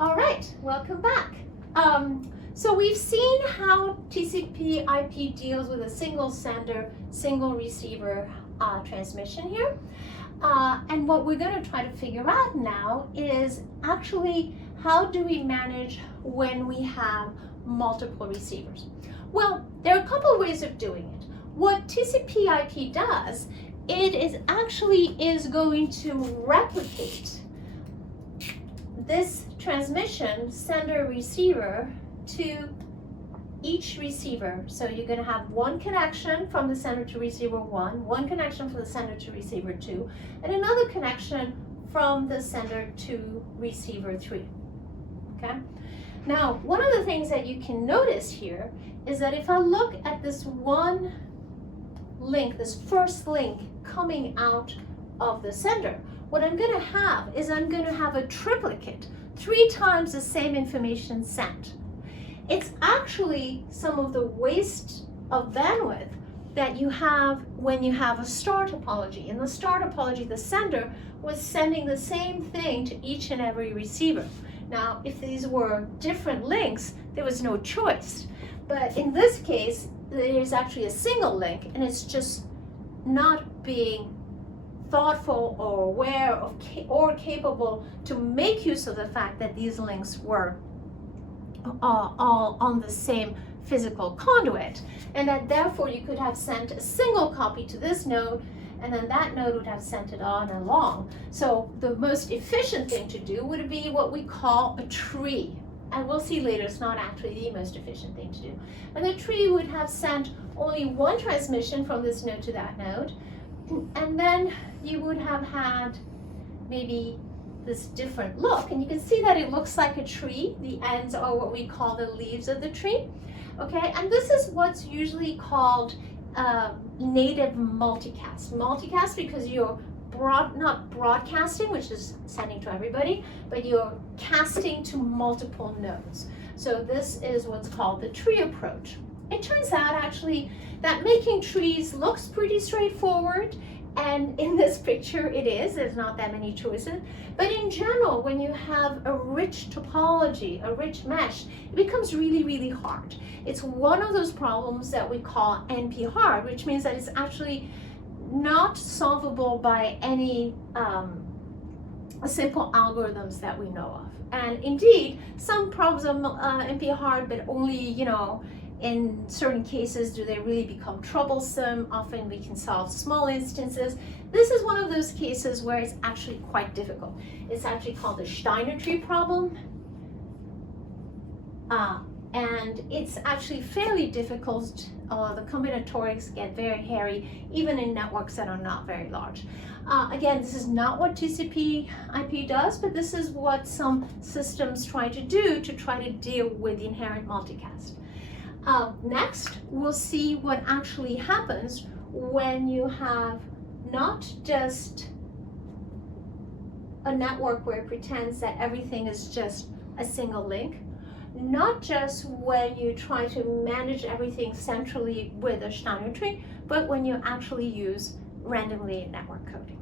All right, welcome back. So we've seen how TCP/IP deals with a single sender, single receiver transmission here. And what we're going to try to figure out now is actually how do we manage when we have multiple receivers? Well, there are a couple of ways of doing it. What TCP/IP does, it is going to replicate this transmission sender receiver to each receiver. So you're going to have one connection from the sender to receiver 1, one connection from the sender to receiver 2, and another connection from the sender to receiver 3. Okay? Now, one of the things that you can notice here is that if I look at this one link, this first link coming out of the sender, what I'm going to have is I'm going to have a triplicate, 3 times the same information sent. It's actually some of the waste of bandwidth that you have when you have a star topology. In the star topology, the sender was sending the same thing to each and every receiver. Now, if these were different links, there was no choice. But in this case, there's actually a single link, and it's just not being thoughtful or aware of or capable to make use of the fact that these links were all on the same physical conduit, and that therefore you could have sent a single copy to this node, and then that node would have sent it on along. So the most efficient thing to do would be what we call a tree. And we'll see later, it's not actually the most efficient thing to do. And the tree would have sent only one transmission from this node to that node, and then you would have had maybe this different look, and you can see that it looks like a tree. The ends are what we call the leaves of the tree. Okay, and this is what's usually called native multicast. Multicast because you're not broadcasting, which is sending to everybody, but you're casting to multiple nodes. So this is what's called the tree approach. It turns out actually that making trees looks pretty straightforward, and in this picture it is. There's not that many choices. But in general, when you have a rich topology, a rich mesh, it becomes really, really hard. It's one of those problems that we call NP hard, which means that it's actually not solvable by any simple algorithms that we know of. And indeed, some problems are NP hard, but only, in certain cases do they really become troublesome. Often we can solve small instances. This is one of those cases where it's actually quite difficult. It's actually called the Steiner tree problem. And it's actually fairly difficult. The combinatorics get very hairy, even in networks that are not very large. Again, this is not what TCP/IP does, but this is what some systems try to do to try to deal with the inherent multicast. Next, we'll see what actually happens when you have not just a network where it pretends that everything is just a single link, not just when you try to manage everything centrally with a Steiner tree, but when you actually use random linear network coding.